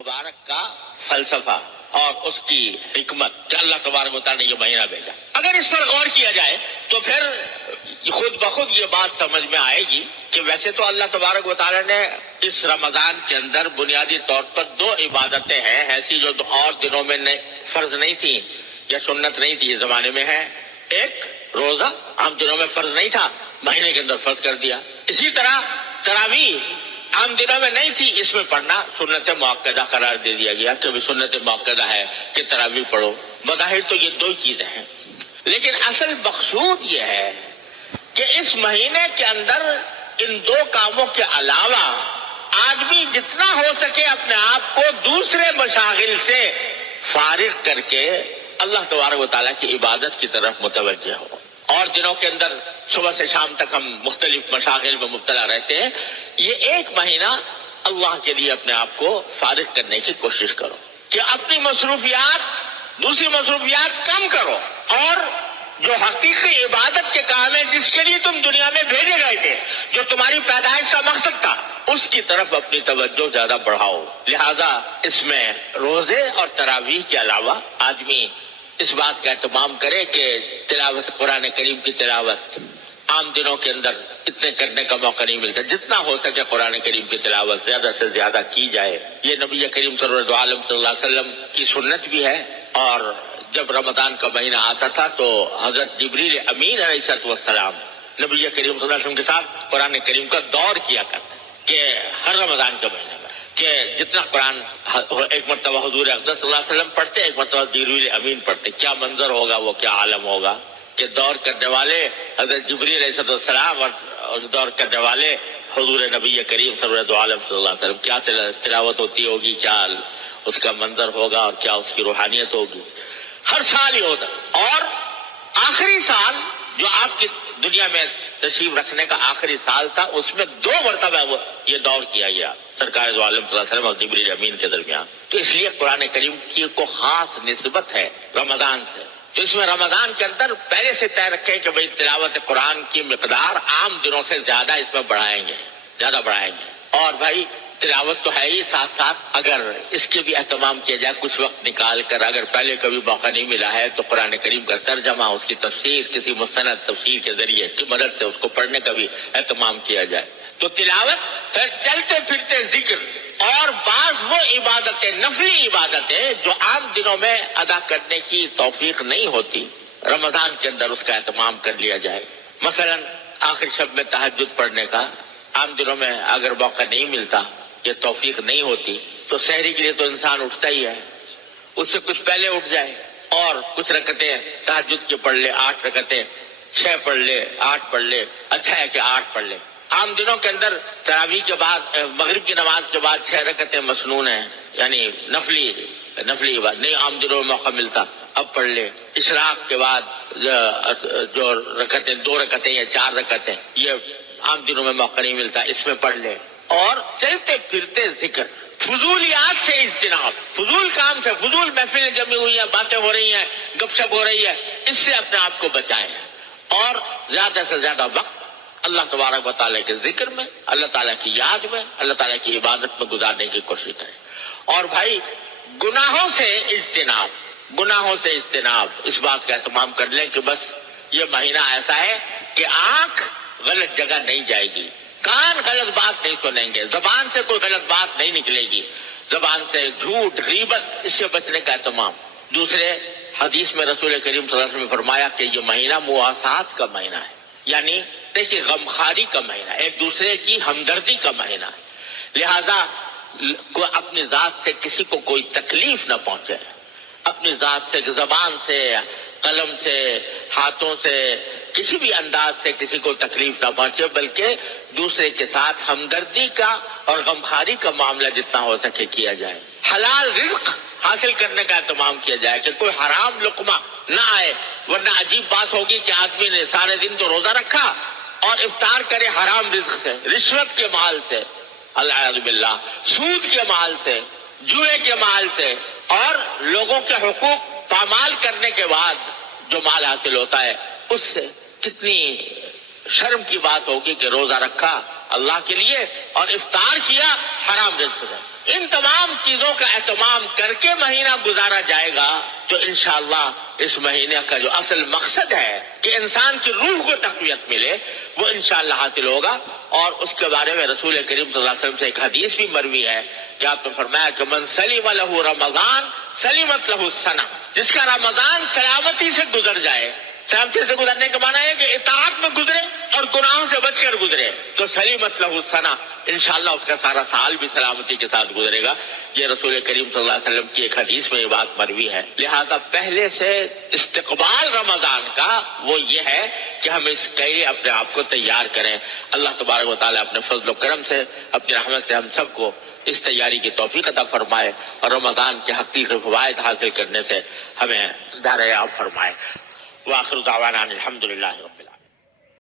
مبارک کا فلسفہ اور اس کی حکمت کہ اللہ تبارک و تعالیٰ نے یہ مہینہ بھیجا، اگر اس پر غور کیا جائے تو پھر خود بخود یہ بات سمجھ میں آئے گی کہ ویسے تو اللہ تبارک و تعالیٰ نے اس رمضان کے اندر بنیادی طور پر دو عبادتیں ہیں ایسی جو اور دنوں میں فرض نہیں تھی یا سنت نہیں تھی، اس زمانے میں ہے۔ ایک روزہ عام دنوں میں فرض نہیں تھا، مہینے کے اندر فرض کر دیا۔ اسی طرح تراویح عام دنوں میں نہیں تھی، اس میں پڑھنا سنت مؤکدہ قرار دے دیا گیا کہ بھی سنت مؤکدہ ہے کہ تراویح پڑھو۔ بظاہر تو یہ دو چیزیں ہیں، لیکن اصل مقصود یہ ہے کہ اس مہینے کے اندر ان دو کاموں کے علاوہ آدمی جتنا ہو سکے اپنے آپ کو دوسرے مشاغل سے فارغ کر کے اللہ تبارک و تعالیٰ کی عبادت کی طرف متوجہ ہو۔ اور دنوں کے اندر صبح سے شام تک ہم مختلف مشاغل میں مبتلا رہتے ہیں، یہ ایک مہینہ اللہ کے لیے اپنے آپ کو فارغ کرنے کی کوشش کرو کہ اپنی مصروفیات دوسری مصروفیات کم کرو، اور جو حقیقی عبادت کے کام ہے جس کے لیے تم دنیا میں بھیجے گئے تھے، جو تمہاری پیدائش کا مقصد تھا، اس کی طرف اپنی توجہ زیادہ بڑھاؤ۔ لہذا اس میں روزے اور تراویح کے علاوہ آدمی اس بات کا اہتمام کرے کہ تلاوت قرآن کریم کی تلاوت عام دنوں کے اندر اتنے کرنے کا موقع نہیں ملتا، جتنا ہو سکے قرآن کریم کی تلاوت زیادہ سے زیادہ کی جائے۔ یہ نبی کریم صلی اللہ علیہ وسلم کی سنت بھی ہے، اور جب رمضان کا مہینہ آتا تھا تو حضرت جبریل امین علیہ السلام نبی کریم صلی اللہ علیہ وسلم کے ساتھ قرآن کریم کا دور کیا کرتے کہ ہر رمضان کے مہینے میں کہ جتنا قرآن ایک مرتبہ حضور اقدس صلی اللہ علیہ وسلم پڑھتے، ایک مرتبہ جبریل امین پڑھتے، کیا منظر ہوگا، وہ کیا عالم ہوگا کہ دور کرنے والے حضرت جبریل علیہ السلام اور دور کرنے والے حضور نبی کریم صلی اللہ علیہ وسلم، کیا تلاوت ہوتی ہوگی، کیا اس کا منظر ہوگا اور کیا اس کی روحانیت ہوگی۔ ہر سال یہ ہوتا، اور آخری سال جو آپ کی دنیا میں تشریف رکھنے کا آخری سال تھا، اس میں 2 مرتبہ یہ دور کیا گیا سرکار دو عالم صلی اللہ علیہ وسلم اور جبریل امین کے درمیان۔ تو اس لیے قرآن کریم کی کو خاص نسبت ہے رمضان سے، تو اس میں رمضان کے اندر پہلے سے طے رکھیں کہ بھئی تلاوت قرآن کی مقدار عام دنوں سے زیادہ اس میں بڑھائیں گے۔ اور بھائی تلاوت تو ہے ہی، ساتھ ساتھ اگر اس کے بھی اہتمام کیا جائے کچھ وقت نکال کر، اگر پہلے کبھی موقع نہیں ملا ہے تو قرآن کریم کا ترجمہ، اس کی تفسیر کسی مستند تفسیر کے ذریعے کی مدد سے اس کو پڑھنے کا بھی اہتمام کیا جائے۔ تو تلاوت، پھر چلتے پھرتے ذکر، اور بعض وہ عبادتیں، نفلی عبادتیں جو عام دنوں میں ادا کرنے کی توفیق نہیں ہوتی، رمضان کے اندر اس کا اہتمام کر لیا جائے۔ مثلا آخر شب میں تہجد پڑھنے کا عام دنوں میں اگر موقع نہیں ملتا، یہ توفیق نہیں ہوتی، تو سحری کے لیے تو انسان اٹھتا ہی ہے، اس سے کچھ پہلے اٹھ جائے اور کچھ رکعتیں تہجد کی پڑھ لے، 8 رکعتیں، 6 پڑھ لے، 8 پڑھ لے، اچھا ہے کہ 8 پڑھ لے۔ عام دنوں کے اندر تراویح کے بعد، مغرب کی نماز کے بعد 6 رکعتیں مسنون ہیں، یعنی نفلی عبادت نہیں عام دنوں میں موقع ملتا، اب پڑھ لے۔ اشراق کے بعد جو رکعتیں، 2 رکعتیں یا 4 رکعتیں، یہ عام دنوں میں موقع نہیں ملتا، اس میں پڑھ لے۔ اور چلتے پھرتے ذکر، فضولیات سے اجتناب، فضول کام سے، فضول محفلیں جمی ہوئی ہیں، باتیں ہو رہی ہیں، گپ شپ ہو رہی ہے، اس سے اپنے آپ کو بچائیں، اور زیادہ سے زیادہ وقت اللہ تبارک و تعالیٰ کے ذکر میں، اللہ تعالیٰ کی یاد میں، اللہ تعالیٰ کی عبادت میں گزارنے کی کوشش کریں۔ اور بھائی گناہوں سے اجتناب، اس بات کا اہتمام کر لیں کہ بس یہ مہینہ ایسا ہے کہ آنکھ غلط جگہ نہیں جائے گی، کان غلط بات نہیں سنیں گے، زبان سے کوئی غلط بات نہیں نکلے گی، زبان سے جھوٹ، غیبت، اس سے بچنے کا اہتمام۔ دوسرے حدیث میں رسول کریم صلی اللہ علیہ وسلم نے فرمایا کہ یہ مہینہ مواسات کا مہینہ ہے، یعنی دیکھیے غمخواری کا مہینہ، ایک دوسرے کی ہمدردی کا مہینہ ہے۔ لہذا اپنی ذات سے کسی کو کوئی تکلیف نہ پہنچے، اپنی ذات سے، زبان سے، قلم سے، ہاتھوں سے، کسی بھی انداز سے کسی کو تکلیف نہ پہنچے، بلکہ دوسرے کے ساتھ ہمدردی کا اور غمخواری کا معاملہ جتنا ہو سکے کیا جائے۔ حلال رزق حاصل کرنے کا اہتمام کیا جائے کہ کوئی حرام لقمہ نہ آئے، ورنہ عجیب بات ہوگی کہ آدمی نے سارے دن تو روزہ رکھا اور افطار کرے حرام رزق سے، رشوت کے مال سے، العیاذ باللہ، سود کے مال سے، جوئے کے مال سے، اور لوگوں کے حقوق پامال کرنے کے بعد جو مال حاصل ہوتا ہے اس سے۔ کتنی شرم کی بات ہوگی کہ روزہ رکھا اللہ کے لیے اور افطار کیا حرام رزق سے۔ ان تمام چیزوں کا اہتمام کر کے مہینہ گزارا جائے گا تو انشاءاللہ اس مہینے کا جو اصل مقصد ہے کہ انسان کی روح کو تقویت ملے وہ انشاءاللہ حاصل ہوگا۔ اور اس کے بارے میں رسول کریم صلی اللہ علیہ وسلم سے ایک حدیث بھی مروی ہے کہ آپ نے فرمایا کہ من سلم لہ رمضان سلمت لہ السنہ، جس کا رمضان سلامتی سے گزر جائے، سلامتی سے گزرنے کا معنی ہے کہ اطاعت میں گزرے اور گناہوں سے بچ کر گزرے، تو سلیمت لہ السنہ، انشاءاللہ اس کا سارا سال بھی سلامتی کے ساتھ گزرے گا۔ یہ رسول کریم صلی اللہ علیہ وسلم کی ایک حدیث میں یہ بات مروی ہے۔ لہذا پہلے سے استقبال رمضان کا وہ یہ ہے کہ ہم اس کے لیے اپنے آپ کو تیار کریں۔ اللہ تبارک و تعالیٰ اپنے فضل و کرم سے، اپنی رحمت سے ہم سب کو اس تیاری کی توفیق عطا فرمائے اور رمضان کے حقیقی فوائد حاصل کرنے سے ہمیں دارایاب فرمائے۔ وآخر دعوانا الحمدللہ۔